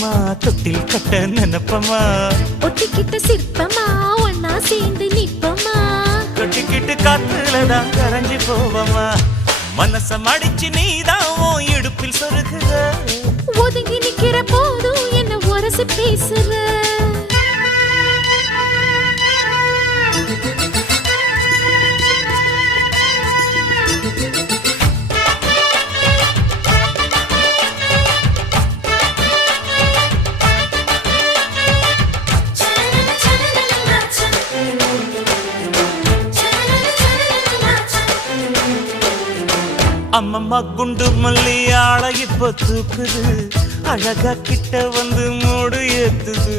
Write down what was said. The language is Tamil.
சிற்பமா தொட்டில் கட்ட நினைப்பமா ஒட்டிக்கிட்ட சிற்பமா ஒன்னா சேர்ந்து நிப்பமா கட்டிக்கிட்டு காத்துலதான் கரைஞ்சு போவமா மனச மடிச்சு நீதான் உன் இடுப்பில் சொருகுற ஒதுங்கி நிக்கிற போதும் என்ன உரசி பேசுற அம்மம்மா குண்டு மல்லி ஆள இப்ப தூக்குது அழகா கிட்ட வந்து மூடு ஏத்துது